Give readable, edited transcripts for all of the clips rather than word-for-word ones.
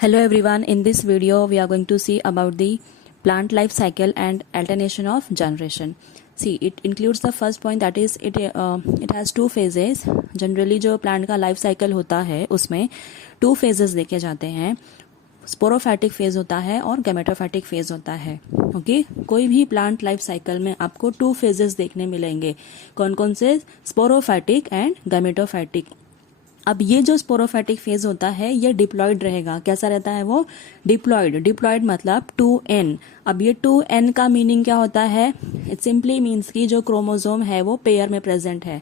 Hello everyone, in this video we are going to see about the plant life cycle and alternation of generation. See, it includes the first point, that is it has two phases. Generally जो plant का life cycle होता है उसमें two phases देखे जाते हैं. स्पोरोफैटिक phase होता है और गैमेटोफैटिक फेज होता है. ओके, कोई भी प्लांट लाइफ साइकिल में आपको टू फेजेस देखने मिलेंगे. कौन कौन से? स्पोरोफैटिक एंड गैमेटोफैटिक. अब ये जो स्पोरोफैटिक फेज होता है ये डिप्लॉयड रहेगा. कैसा रहता है वो? डिप्लॉयड. डिप्लॉयड मतलब 2n. अब ये 2n का मीनिंग क्या होता है? इट सिंपली मीन्स कि जो क्रोमोसोम है वो पेयर में प्रेजेंट है.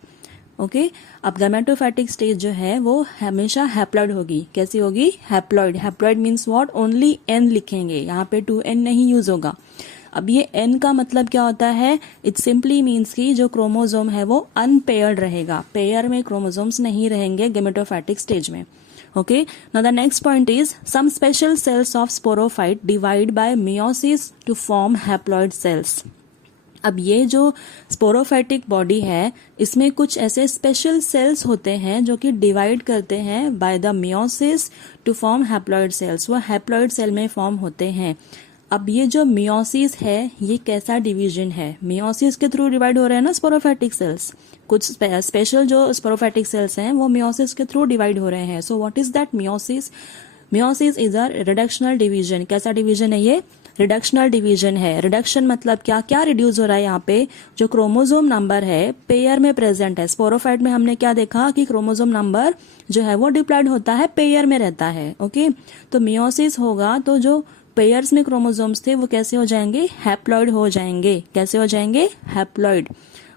ओके, अब गैमेटोफैटिक स्टेज जो है वो हमेशा हैप्लॉइड होगी. कैसी होगी? Haploid. Haploid means what? Only n लिखेंगे, यहाँ पे 2n नहीं यूज होगा. अब ये n का मतलब क्या होता है? इट सिंपली मीन्स कि जो क्रोमोसोम है वो अनपेयर्ड रहेगा. पेयर में क्रोमोसोम्स नहीं रहेंगे गैमेटोफैटिक स्टेज में. Okay, now the next point is some special cells of sporophyte divide by meiosis to form haploid cells. अब ये जो स्पोरोफाइटिक बॉडी है इसमें कुछ ऐसे स्पेशल सेल्स होते हैं जो कि डिवाइड करते हैं by the meiosis to form haploid cells. वो हैप्लॉइड सेल में फॉर्म होते हैं. अब ये जो मियोसिस है ये कैसा डिवीजन है? मियोसिस के थ्रू डिवाइड हो रहे हैं ना स्पोरोफैटिक सेल्स. कुछ स्पेशल जो स्पोरोफैटिक सेल्स हैं वो मियोसिस के थ्रू डिवाइड हो रहे हैं. So what is that meiosis? Meiosis is a reductional division. कैसा डिवीजन है ये? रिडक्शनल डिवीजन है. रिडक्शन मतलब क्या क्या रिड्यूस हो रहा है यहाँ पे? जो क्रोमोसोम नंबर है पेयर में प्रेजेंट है. स्पोरोफाइट में हमने क्या देखा कि क्रोमोसोम नंबर जो है वो डिप्लॉयड होता है, पेयर में रहता है. ओके, तो मियोसिस होगा तो जो पेयर्स में क्रोमोसोम्स थे वो कैसे हो जाएंगे? हैप्लॉइड हो जाएंगे. कैसे हो जाएंगे? हैप्लॉइड.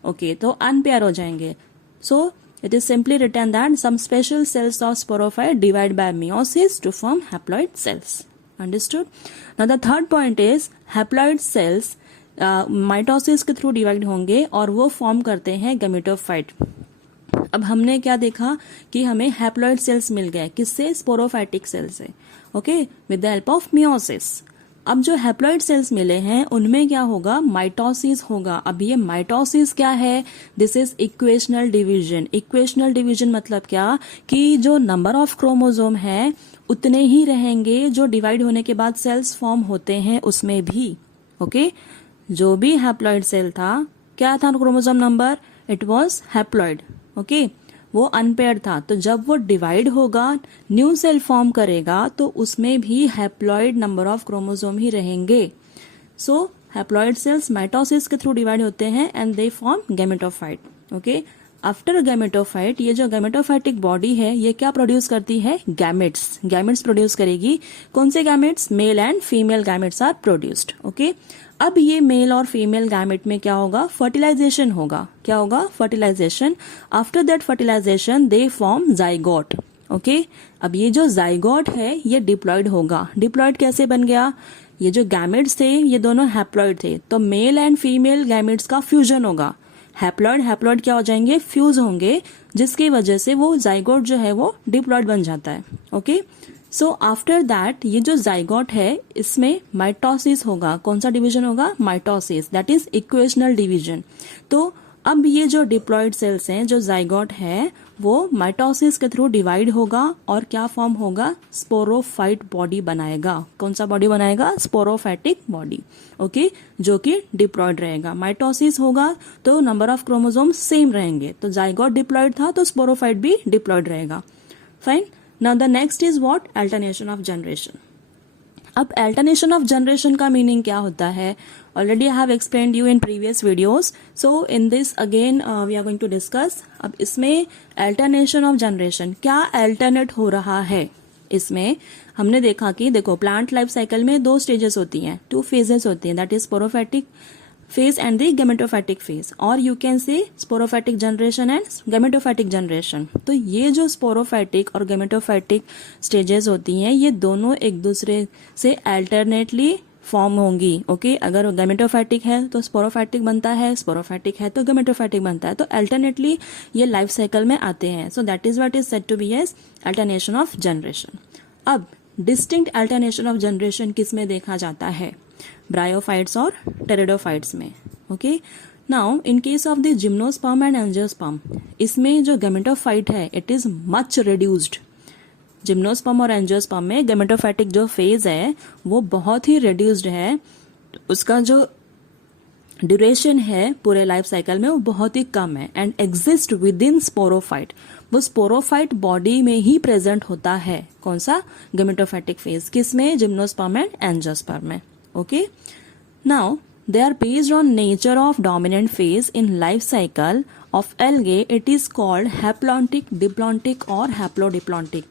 ओके, तो अनपेयर हो जाएंगे. सो it is simply written that some special cells of sporophyte divide by meiosis to form haploid cells. Understood? Now the third point is haploid cells mitosis के थ्रू डिवाइड होंगे और वो form करते हैं gametophyte. अब हमने क्या देखा कि हमें हैप्लॉइड सेल्स मिल गए. किससे? स्पोरोफाइटिक सेल से. Okay, with the help of meiosis. अब जो हैप्लॉइड सेल्स मिले हैं उनमें क्या होगा? माइटोसिस होगा. अब ये माइटोसिस क्या है? This is equational division. Equational division मतलब क्या? कि जो नंबर ऑफ क्रोमोसोम है उतने ही रहेंगे जो डिवाइड होने के बाद सेल्स फॉर्म होते हैं उसमें भी. ओके, जो भी हैप्लॉइड सेल था क्या था chromosome number? It was haploid. Okay, वो अनपेयर्ड था. तो जब वो डिवाइड होगा, न्यू सेल फॉर्म करेगा तो उसमें भी हैप्लॉइड नंबर ऑफ क्रोमोसोम ही रहेंगे. सो हैप्लॉइड सेल्स माइटोसिस के थ्रू डिवाइड होते हैं and they form gametophyte. Okay, after gametophyte ये जो गैमेटोफाइटिक बॉडी है ये क्या प्रोड्यूस करती है? गैमेट्स. गैमेट्स प्रोड्यूस करेगी. कौन से gametes? Male and female gametes are produced. Okay, अब ये मेल और फीमेल गैमेट में क्या होगा? फर्टिलाइजेशन होगा. क्या होगा? Fertilisation. After that fertilisation they form zygote. Okay, अब ये जो जाइगोट है ये डिप्लॉयड होगा. डिप्लॉयड कैसे बन गया? ये जो गैमेट्स थे ये दोनों हैप्लॉयड थे तो मेल एंड फीमेल गैमेट्स का फ्यूजन होगा. हैप्लॉयड हैप्लॉयड क्या हो जाएंगे? फ्यूज होंगे, जिसकी वजह से वो जाइगोट जो है वो डिप्लॉयड बन जाता है. ओके, सो आफ्टर दैट ये जो जाइगोट है इसमें माइटोसिस होगा. कौन सा डिवीजन होगा? Mitosis. That is equational division. तो अब ये जो डिप्लॉयड सेल्स हैं, जो जाइगोट है वो माइटोसिस के थ्रू डिवाइड होगा और क्या फॉर्म होगा? स्पोरोफाइट बॉडी बनाएगा. कौन सा बॉडी बनाएगा? Sporophytic body. ओके, जो कि डिप्लॉयड रहेगा. माइटोसिस होगा तो नंबर ऑफ क्रोमोसोम सेम रहेंगे. तो जाइगोट डिप्लॉयड था तो स्पोरोफाइट भी डिप्लॉयड रहेगा. Fine. Now the next is what? Alternation of generation. अब alternation of generation का meaning क्या होता है? Already I have explained you in previous videos. So in this again we are going to discuss. अब इसमें alternation of generation क्या alternate हो रहा है? इसमें हमने देखा कि देखो प्लांट लाइफ साइकिल में दो स्टेजेस होती हैं, टू फेजेस होती हैं. That is sporophytic phase and the gametophatic phase, or you can say sporophytic generation and gametophatic generation. तो ये जो sporophytic और gametophatic stages होती हैं ये दोनों एक दूसरे से alternately फॉर्म होंगी. ओके, अगर gametophatic है तो sporophytic बनता है, sporophytic है तो gametophatic बनता है. तो alternately ये लाइफ साइकिल में आते हैं. So that is what is said to be as alternation of generation. अब distinct alternation of generation किस में देखा जाता है? ब्रायोफाइट्स और टेरिडोफाइट्स में. Okay, now in case of the gymnosperm and angiosperm इसमें जो गैमेटोफाइट है it is much reduced. Gymnosperm और एंजियोस्पर्म में गैमेटोफाइटिक जो फेज है वो बहुत ही रिड्यूस्ड है, उसका जो ड्यूरेशन है पूरे लाइफ साइकिल में वो बहुत ही कम है, and exist with in sporophyte, वो स्पोरोफाइट बॉडी में ही प्रेजेंट होता है। कौन सा? गैमेटोफाइटिक फेज, किसमें? जिम्नोस्पर्म एंड एंजियोस्पर्म में। Okay, now they are based on nature of dominant phase in life cycle of algae. It is called haplontic, diplontic और haplodiplontic.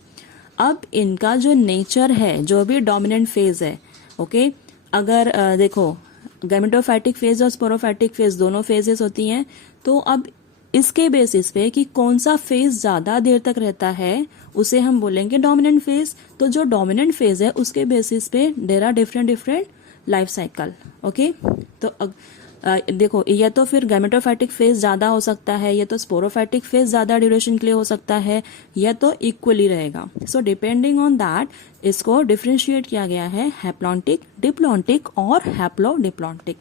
अब इनका जो नेचर है, जो भी डोमिनेंट फेज है, ओके, अगर देखो गैमेटोफाइटिक फेज और स्पोरोफाइटिक फेज दोनों फेजेस होती हैं, तो अब इसके बेसिस पे कि कौन सा फेज ज्यादा देर तक रहता है उसे हम बोलेंगे डोमिनेंट फेज। तो जो डोमिनेंट फेज है उसके बेसिस पे there are different life cycle. Okay, तो देखो या तो फिर गैमेटोफाइटिक फेज ज्यादा हो सकता है, या तो स्पोरोफाइटिक फेज ज्यादा ड्यूरेशन के लिए हो सकता है, या तो इक्वली रहेगा। सो डिपेंडिंग ऑन दैट इसको डिफरेंशिएट किया गया है हैप्लॉन्टिक, डिप्लॉन्टिक और haplodiplontic.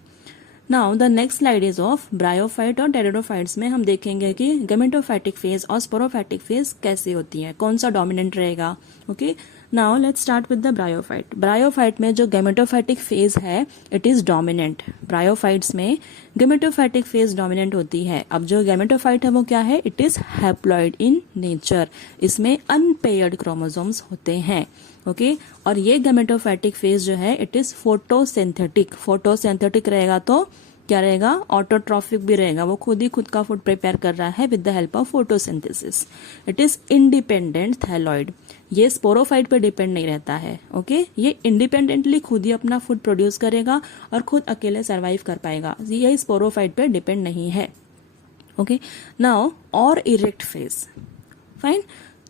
Now the next slide is of bryophyte और टेरिडोफाइट्स में हम देखेंगे कि गैमेटोफाइटिक फेज और स्पोरोफाइटिक फेज कैसे होती है, कौन सा डोमिनेंट रहेगा। Okay, now let's start with the bryophyte. Bryophyte में जो गैमेटोफाइटिक फेज है इट इज डोमिनेंट। ब्रायोफाइट्स में गैमेटोफाइटिक फेज डोमिनेंट होती है। अब जो गैमेटोफाइट है वो क्या है? It is haploid in nature, इसमें अनपेयर्ड क्रोमोसोम्स होते हैं। ओके, और ये गैमेटोफाइटिक फेज जो है इट इज फोटोसिंथेटिक। फोटोसिंथेटिक रहेगा तो क्या रहेगा? ऑटोट्रॉफिक भी रहेगा, वो खुद ही खुद का फूड प्रिपेयर कर रहा है with the help of photosynthesis. It is independent thalloid, ये स्पोरोफाइट पे डिपेंड नहीं रहता है। ओके, ये इंडिपेंडेंटली खुद ही अपना फूड प्रोड्यूस करेगा और खुद अकेले सर्वाइव कर पाएगा, ये स्पोरोफाइट पे डिपेंड नहीं है। ओके, नाउ और erect phase, fine.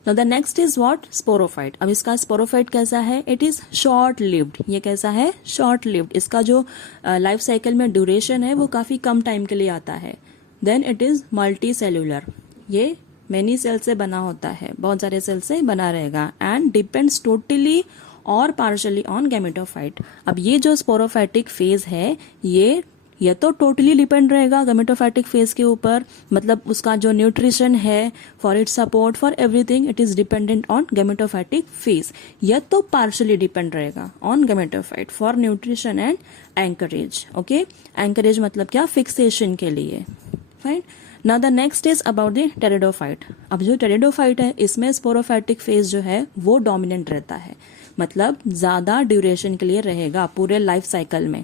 Now the next is what? Sporophyte. अब इसका स्पोरोफाइट कैसा है? It is short lived. ये कैसा है? Short lived. इसका जो लाइफ साइकिल में ड्यूरेशन है वो काफी कम टाइम के लिए आता है। Then it is multicellular, ये मेनी सेल से बना होता है, बहुत सारे सेल से बना रहेगा, एंड डिपेंड्स टोटली और पार्शली ऑन गैमेटोफाइट। अब ये जो स्पोरोफाइटिक फेज है ये तो टोटली डिपेंड रहेगा गैमेटोफाइटिक फेज के ऊपर, मतलब उसका जो न्यूट्रिशन है for its support for everything it is dependent on gametophytic phase, या तो पार्शली डिपेंड रहेगा on gametophyte for nutrition and anchorage. Okay, anchorage मतलब क्या? फिक्सेशन के लिए। Fine. Now the next is about the pteridophyte. अब जो टेरिडोफाइट है इसमें स्पोरोफाइटिक फेज जो है वो डोमिनेंट रहता है, मतलब ज्यादा ड्यूरेशन के लिए रहेगा पूरे लाइफ साइकिल में,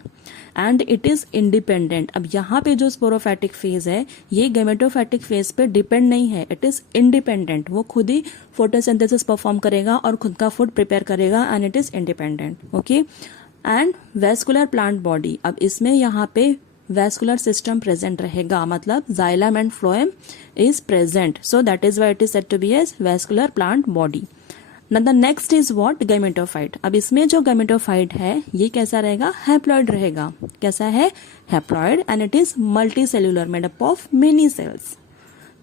एंड इट इज इंडिपेंडेंट। अब यहाँ पे जो स्पोरोफाइटिक फेज है ये गैमेटोफाइटिक फेज पे डिपेंड नहीं है, इट इज इंडिपेंडेंट, वो खुद ही फोटोसिंथेसिस परफॉर्म करेगा और खुद का फूड प्रिपेयर करेगा, and it is independent. Okay, and vascular plant body. अब इसमें यहाँ पे वेस्कुलर सिस्टम प्रेजेंट रहेगा, मतलब xylem and phloem is present, so that is why it is said to be as vascular plant body. Now the next is what? Gametophyte. अब इसमें जो gametophyte है ये कैसा रहेगा? हैप्लॉइड रहेगा। कैसा है? Haploid, and it is multicellular, made up of many cells.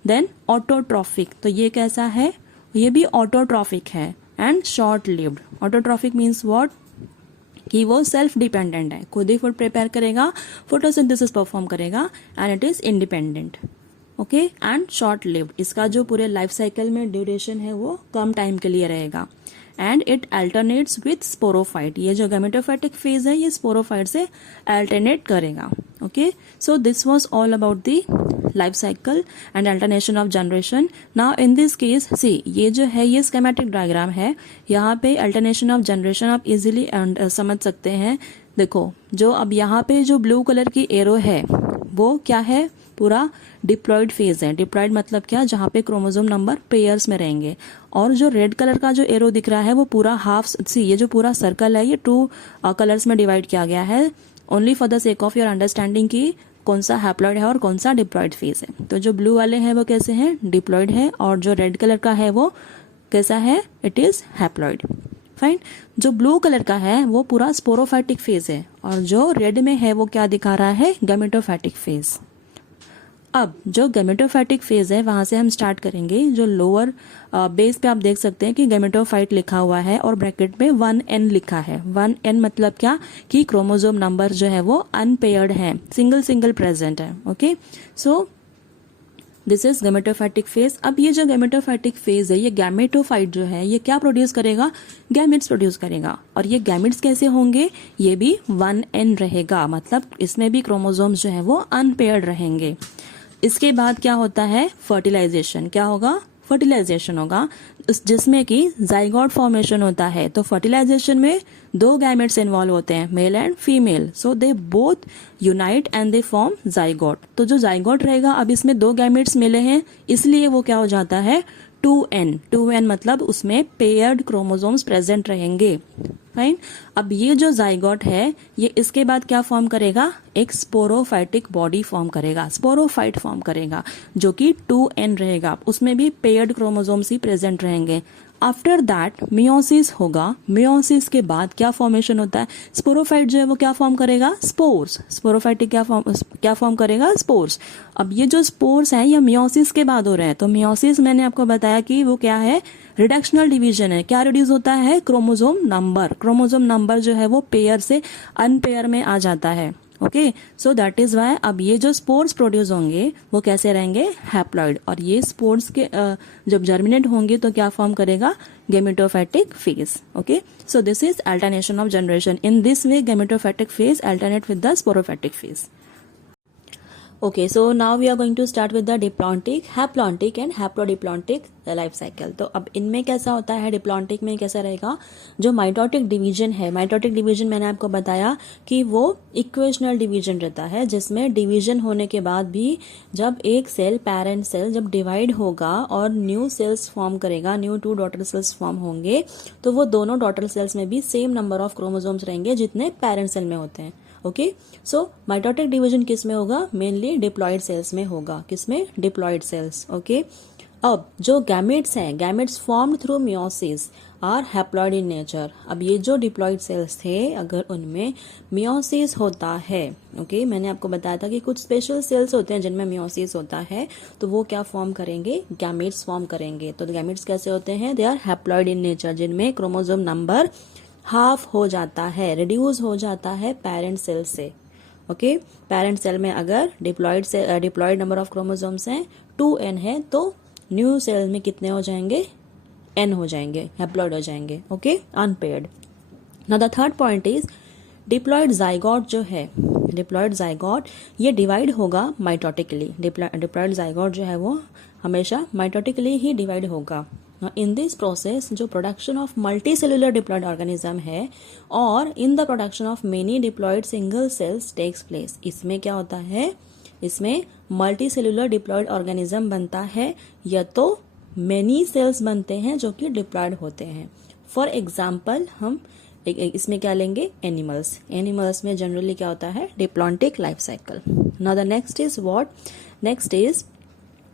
Then autotrophic, तो ये कैसा है? ये भी ऑटोट्रॉफिक है and short lived. Autotrophic means what? कि वो सेल्फ डिपेंडेंट है, खुद ही फूड प्रिपेयर करेगा, फोटोसिंथेसिस परफॉर्म करेगा, and it is independent. Okay, and short lived, इसका जो पूरे लाइफ साइकिल में ड्यूरेशन है वो कम टाइम के लिए रहेगा, and it alternates with sporophyte. ये जो गैमेटोफाइटिक फेज है ये स्पोरोफाइट से अल्टरनेट करेगा। Okay, so this was all about the life cycle and alternation of generation. Now in this case see, ये जो है ये स्कीमेटिक डायग्राम है, यहाँ पे अल्टरनेशन ऑफ जनरेशन आप इजिली समझ सकते हैं। देखो, जो अब यहाँ पे जो ब्लू कलर की एरो है वो क्या है? पूरा डिप्लॉयड फेज है। डिप्लॉयड मतलब क्या? जहाँ पे क्रोमोसोम नंबर पेयर्स में रहेंगे। और जो रेड कलर का जो एरो दिख रहा है वो पूरा हाफ सी, ये जो पूरा सर्कल है ये 2 कलर्स में डिवाइड किया गया है, only for the sake of your understanding की कौन सा हैप्लॉइड है और कौन सा डिप्लॉयड फेज है। तो जो ब्लू वाले हैं वो कैसे हैं? डिप्लॉयड है, और जो रेड कलर का है वो कैसा है? It is haploid. फाइन। जो ब्लू कलर का है वो पूरा स्पोरोफाइटिक फेज है, और जो रेड में है वो क्या दिखा रहा है? Gametophytic phase. अब जो गैमेटोफाइटिक फेज है वहां से हम स्टार्ट करेंगे। जो लोअर बेस पे आप देख सकते हैं कि गैमेटोफाइट लिखा हुआ है और ब्रैकेट में 1n लिखा है। 1n मतलब क्या? कि क्रोमोसोम नंबर जो है वो अनपेयर्ड है, सिंगल प्रेजेंट है। Okay, so this is gametophytic phase. अब ये जो गैमेटोफाइटिक फेज है, ये गैमेटोफाइट जो है ये क्या प्रोड्यूस करेगा, गैमेट्स प्रोड्यूस करेगा। और ये गैमेट्स कैसे होंगे, ये भी 1n रहेगा, मतलब इसमें भी क्रोमोसोम्स जो है वो अनपेयर्ड रहेंगे। इसके बाद क्या होता है, फर्टिलाइजेशन। क्या होगा, फर्टिलाइजेशन होगा, जिसमें कि जाइगोट फॉर्मेशन होता है। तो फर्टिलाइजेशन में 2 गैमेट्स इन्वॉल्व होते हैं, mail and female, so they both unite and they form zygote. तो जो जाइगोट रहेगा, अब इसमें 2 गैमेट्स मिले हैं, इसलिए वो क्या हो जाता है, 2n मतलब उसमें पेयर्ड क्रोमोसोम्स प्रेजेंट रहेंगे। फाइन। अब ये जो जाइगोट है, ये इसके बाद क्या फॉर्म करेगा, एक स्पोरोफाइटिक बॉडी फॉर्म करेगा, स्पोरोफाइट फॉर्म करेगा, जो कि 2n रहेगा, उसमें भी पेयर्ड क्रोमोसोम्स ही प्रेजेंट रहेंगे। आफ्टर दैट मियोसिस होगा। मियोसिस के बाद क्या फॉर्मेशन होता है, स्पोरोफाइट जो है वो क्या फॉर्म करेगा, स्पोर्स। स्पोरोफाइटिक क्या फॉर्म करेगा, स्पोर्स। अब ये जो स्पोर्स हैं ये मियोसिस के बाद हो रहे हैं। तो मियोसिस मैंने आपको बताया कि वो क्या है, रिडक्शनल डिवीजन है। क्या रिड्यूस होता है, क्रोमोसोम नंबर। क्रोमोसोम नंबर जो है वो पेयर से अनपेयर में आ जाता है। Okay, so that is why अब ये जो स्पोर्स प्रोड्यूस होंगे वो कैसे रहेंगे, हैप्लॉइड। और ये स्पोर्स के जब जर्मिनेट होंगे तो क्या फॉर्म करेगा, gametophytic phase. Okay, so this is alternation of generation. In this way gametophytic phase alternate with the sporophytic phase. Okay, so now we are going to start with the diplontic, haplontic and haplodiplontic life cycle. तो अब इनमें कैसा होता है, diplontic में कैसा रहेगा, जो माइटोटिक डिवीजन है, माइटोटिक डिवीजन मैंने आपको बताया कि वो इक्वेशनल डिवीजन रहता है, जिसमें डिवीजन होने के बाद भी जब एक सेल, पेरेंट सेल जब डिवाइड होगा और न्यू सेल्स फॉर्म करेगा, न्यू 2 डॉटर सेल्स फॉर्म होंगे, तो वो दोनों डॉटर सेल्स में भी सेम नंबर ऑफ क्रोमोसोम्स रहेंगे जितने पेरेंट सेल में होते हैं। ओके, सो माइटोटिक डिवीजन किस में होगा, मेनली डिप्लॉइड सेल्स में होगा। किसमें, डिप्लॉइड सेल्स। ओके, अब जो गैमेट्स हैं, gametes formed through meiosis are haploid in nature. अब ये जो डिप्लॉइड सेल्स थे, अगर उनमें मियोसिस होता है, ओके, मैंने आपको बताया था कि कुछ स्पेशल सेल्स होते हैं जिनमें मियोसिस होता है, तो वो क्या फॉर्म करेंगे, गैमेट्स फॉर्म करेंगे। तो गैमेट्स कैसे होते हैं, they are haploid in nature, जिनमें क्रोमोसोम नंबर हाफ हो जाता है, रिड्यूस हो जाता है पेरेंट सेल से। ओके, पेरेंट सेल में अगर डिप्लॉइड नंबर ऑफ क्रोमोसोम्स हैं 2n है, तो न्यू सेल में कितने हो जाएंगे, n हो जाएंगे, हैप्लॉइड हो जाएंगे। Okay, unpaired. Now the third point is diploid zygote जो है, डिप्लॉइड जाइगोट ये डिवाइड होगा माइटोटिकली। डिप्लॉइड जाइगोट जो है वो हमेशा माइटोटिकली ही डिवाइड होगा। इन दिस प्रोसेस जो production of multicellular diploid organism है और in the production of many diploid single cells takes place. इसमें क्या होता है, इसमें मल्टी सेलुलर डिप्लॉइड ऑर्गेनिज्म बनता है, या तो मेनी सेल्स बनते हैं जो कि डिप्लॉइड होते हैं। फॉर एग्जाम्पल हम इसमें क्या लेंगे, एनिमल्स। एनिमल्स में जनरली क्या होता है, diplontic life cycle. Now the next is what, next is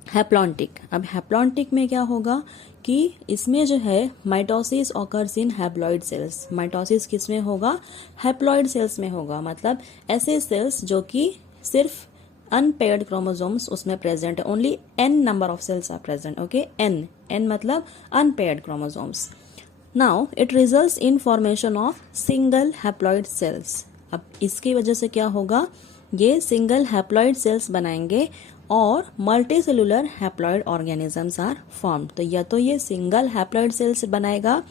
haplontic. अब हैप्लॉन्टिक में क्या होगा कि इसमें जो है mitosis occurs in haploid cells. Mitosis किस में होगा, हैप्लॉइड सेल्स में होगा, मतलब ऐसे सेल्स जो कि सिर्फ अनपेयर्ड क्रोमोसोम्स उसमें प्रेजेंट है, only n number of cells are present. Okay, n मतलब unpaired chromosomes. Now it results in formation of single haploid cells. अब इसकी वजह से क्या होगा, ये सिंगल हैप्लॉइड सेल्स बनाएंगे और multicellular haploid organisms are form. तो या तो ये सिंगल हैप्लॉइड सेल्स बनाएगा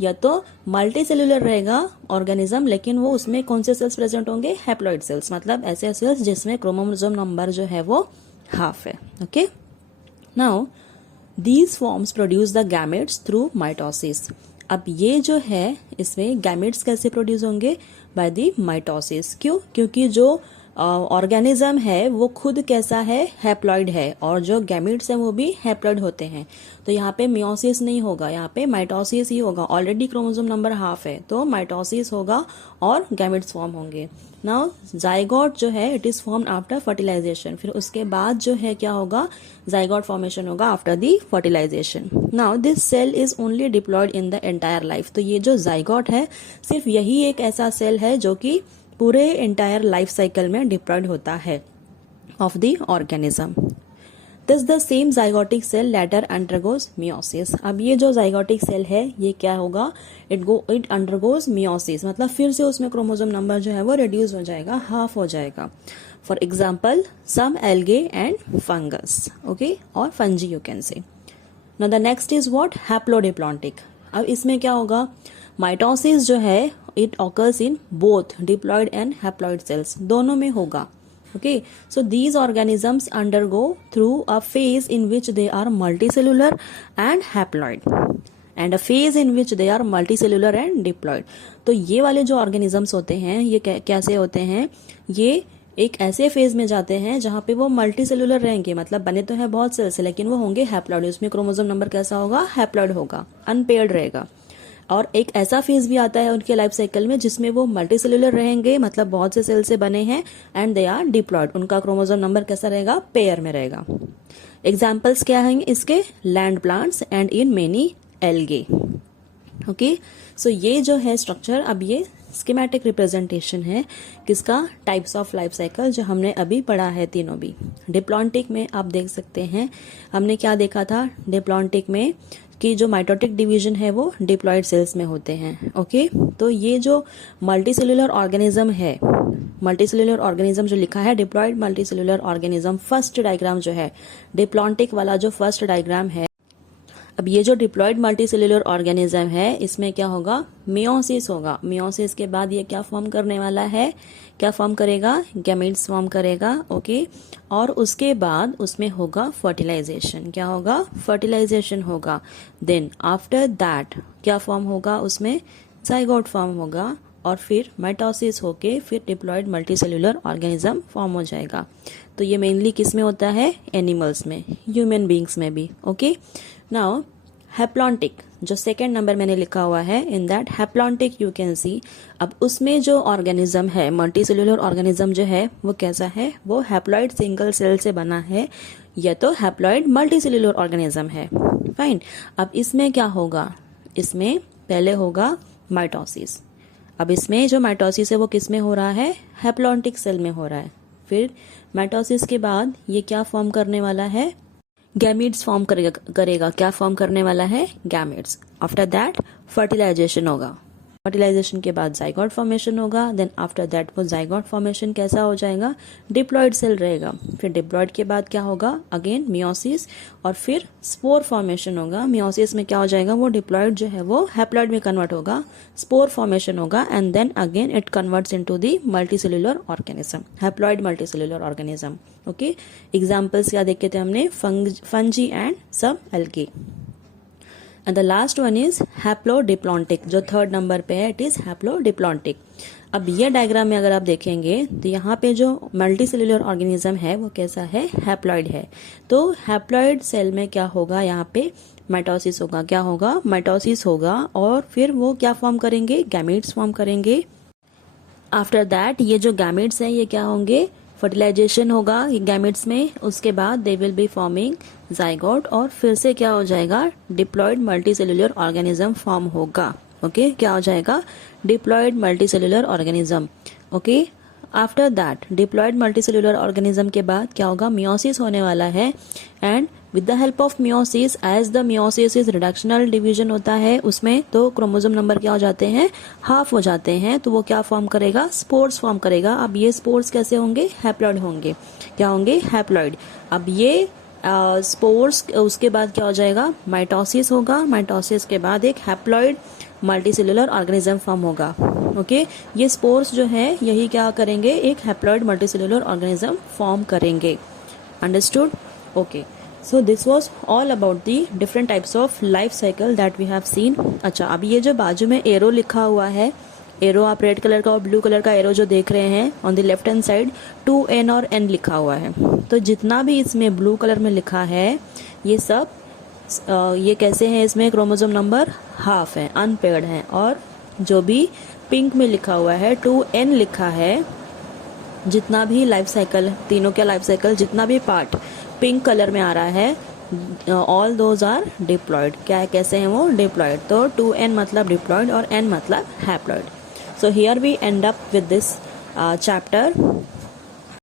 या तो मल्टी सेलुलर रहेगा ऑर्गेनिज्म, लेकिन वो उसमें कौन से सेल्स प्रेजेंट होंगे, हैप्लॉइड सेल्स, मतलब ऐसे सेल्स जिसमें क्रोमोसोम नंबर जो है वो हाफ है। Okay, now these forms produce the gametes through mitosis. अब ये जो है इसमें गैमेट्स कैसे प्रोड्यूस होंगे, बाय द माइटोसिस। क्यों, क्योंकि जो ऑर्गेनिज्म है वो खुद कैसा है, हैप्लॉइड है, और जो गैमेट्स हैं वो भी हैप्लॉइड होते हैं। तो यहाँ पे मियोसिस नहीं होगा, यहाँ पे माइटोसिस ही होगा। ऑलरेडी क्रोमोसोम नंबर हाफ है तो माइटोसिस होगा और गैमेट्स फॉर्म होंगे। नाउ जाइगोट जो है it is formed after fertilisation. फिर उसके बाद जो है क्या होगा, जाइगोट फॉर्मेशन होगा after the fertilisation. Now this cell is only diploid in the entire life. तो ये जो जाइगोट है सिर्फ यही एक ऐसा सेल है जो कि पूरे एंटायर लाइफ साइकिल में डिप्लॉयड होता है of the organism. This the same zygotic cell later undergoes meiosis. अब ये जो जाइगोटिक सेल है ये क्या होगा, इट अंडरगोज मियोसिस, मतलब फिर से उसमें क्रोमोसोम नंबर जो है वो रिड्यूस हो जाएगा, हाफ हो जाएगा। For example, some algae and fungus, okay, or fungi you can say. Now the next is what? Haplodiploidic. अब इसमें क्या होगा? माइटोसिस जो है it occurs in both diploid and haploid cells, दोनों में होगा. Okay, so these organisms undergo through a phase in which they are multicellular and haploid and a phase in which they are multicellular and diploid. तो ये वाले जो organisms होते हैं ये कैसे होते हैं? ये एक ऐसे फेज में जाते हैं जहां पे वो मल्टी सेलुलर रहेंगे, मतलब बने तो है बहुत सेल से लेकिन वो होंगे हैप्लॉइड. उसमें क्रोमोसोम नंबर कैसा होगा? हैप्लॉइड होगा, अनपेयर्ड रहेगा. और एक ऐसा फेज भी आता है उनके लाइफ साइकिल में जिसमें वो मल्टी सेलुलर रहेंगे, मतलब बहुत से सेल से बने हैं, एंड दे आर डिप्लॉइड. उनका क्रोमोसोम नंबर कैसा रहेगा? पेयर में रहेगा. एग्जाम्पल्स क्या हैं इसके? Land plants and in many algae. Okay, so ये जो है स्ट्रक्चर, अब ये स्कीमेटिक रिप्रेजेंटेशन है किसका? टाइप्स ऑफ लाइफ साइकिल जो हमने अभी पढ़ा है तीनों भी. डिप्लॉन्टिक में आप देख सकते हैं हमने क्या देखा था डिप्लॉन्टिक में कि जो माइटोटिक डिवीजन है वो डिप्लॉइड सेल्स में होते हैं. ओके, तो ये जो मल्टीसेलुलर ऑर्गेनिज्म है, मल्टीसेलुलर ऑर्गेनिज्म जो लिखा है diploid multicellular organism, first diagram जो है डिप्लॉन्टिक वाला जो फर्स्ट डायग्राम है. अब ये जो डिप्लॉइड मल्टीसेलुलर ऑर्गेनिज्म है इसमें क्या होगा? मियोसिस होगा. मियोसिस के बाद ये क्या फॉर्म करने वाला है? क्या फॉर्म करेगा? गैमेट्स फॉर्म करेगा. ओके, और उसके बाद उसमें होगा फर्टिलाइजेशन. क्या होगा? फर्टिलाइजेशन होगा. देन आफ्टर दैट क्या फॉर्म होगा? उसमें जाइगोट फॉर्म होगा और फिर माइटोसिस होके फिर डिप्लॉइड मल्टीसेलुलर ऑर्गेनिज्म फॉर्म हो जाएगा. तो ये मेनली किस में होता है? एनिमल्स में, ह्यूमन बींग्स में भी. ओके, नाउ हैप्लॉन्टिक जो सेकेंड नंबर मैंने लिखा हुआ है, in that haplontic you can see. अब उसमें जो ऑर्गेनिज्म है, मल्टीसेलुलर ऑर्गेनिज्म जो है वो कैसा है? वो हैप्लॉइड सिंगल सेल से बना है या तो हैप्लॉइड मल्टीसेलुलर ऑर्गेनिज्म है. फाइन. अब इसमें क्या होगा? इसमें पहले होगा माइटोसिस. अब इसमें जो माइटोसिस है वो किस में हो रहा है? हैप्लॉन्टिक सेल में हो रहा है. फिर माइटोसिस के बाद ये क्या फॉर्म करने वाला है? गैमेट्स फॉर्म करेगा. क्या फॉर्म करने वाला है? गैमेट्स. आफ्टर दैट फर्टिलाइजेशन होगा. फर्टिलाइजेशन के बाद जाइगोट फॉर्मेशन होगा. देन आफ्टर दैट वो जाइगोट फॉर्मेशन कैसा हो जाएगा? डिप्लॉइड सेल रहेगा. फिर डिप्लॉइड के बाद क्या होगा? अगेन मियोसिस और फिर स्पोर फॉर्मेशन होगा. मियोसिस में क्या हो जाएगा? वो डिप्लॉइड जो है वो हैप्लॉइड में कन्वर्ट होगा. स्पोर फॉर्मेशन होगा and then again it converts into the multicellular organism, haploid multicellular organism. Okay, examples क्या देखे थे हमने? फंजी एंड सब algae. And the last one is haplodiplontic जो थर्ड नंबर पे है. It is haplodiplontic. अब ये डायग्राम में अगर आप देखेंगे तो यहाँ पे जो मल्टीसेलुलर ऑर्गेनिज्म है वो कैसा है? हैप्लॉइड है. तो हैप्लॉइड सेल में क्या होगा? यहाँ पे माइटोसिस होगा. क्या होगा? माइटोसिस होगा और फिर वो क्या फॉर्म करेंगे? गैमेट्स फॉर्म करेंगे. आफ्टर दैट ये जो गैमेट्स हैं ये क्या होंगे? फर्टिलाइजेशन होगा गैमेट्स में. उसके बाद they will be forming zygote और फिर से क्या हो जाएगा? डिप्लॉइड मल्टीसेलुलर ऑर्गेनिज्म फॉर्म होगा. ओके, क्या हो जाएगा? Diploid multicellular organism. Okay, after that diploid multicellular organism के बाद क्या होगा? मियोसिस होने वाला है. And with the help of meiosis, as the meiosis is reductional division होता है उसमें, तो क्रोमोसोम नंबर क्या हो जाते हैं? हाफ हो जाते हैं. तो वो क्या फॉर्म करेगा? स्पोर्स फॉर्म करेगा. अब ये स्पोर्स कैसे होंगे? हैप्लॉइड होंगे. क्या होंगे? हैप्लॉइड. अब ये स्पोर्स उसके बाद क्या हो जाएगा? माइटोसिस होगा. माइटोसिस के बाद एक हैप्लॉइड मल्टीसेलुलर ऑर्गेनिज्म फॉर्म होगा. ओके, ये स्पोर्स जो है यही क्या करेंगे? एक हैप्लॉइड मल्टीसेलुलर ऑर्गेनिज्म फॉर्म करेंगे. Understood? Okay, so this was all about the different types of life cycle that we have seen. अच्छा, अब ये जो बाजू में एरो लिखा हुआ है, एरो आप रेड कलर का और ब्लू कलर का एरो जो देख रहे हैं on the left hand side 2n और n लिखा हुआ है. तो जितना भी इसमें ब्लू कलर में लिखा है ये सब ये कैसे हैं? इसमें क्रोमोसोम नंबर हाफ है, अनपेयर्ड है. और जो भी पिंक में लिखा हुआ है 2n लिखा है, जितना भी लाइफ साइकिल, तीनों का लाइफ साइकिल जितना भी पार्ट पिंक कलर में आ रहा है, ऑल दोज आर डिप्लॉइड. क्या है? कैसे हैं वो? डिप्लॉइड. तो 2n मतलब डिप्लॉइड और n मतलब haploid. So here we end up with this chapter.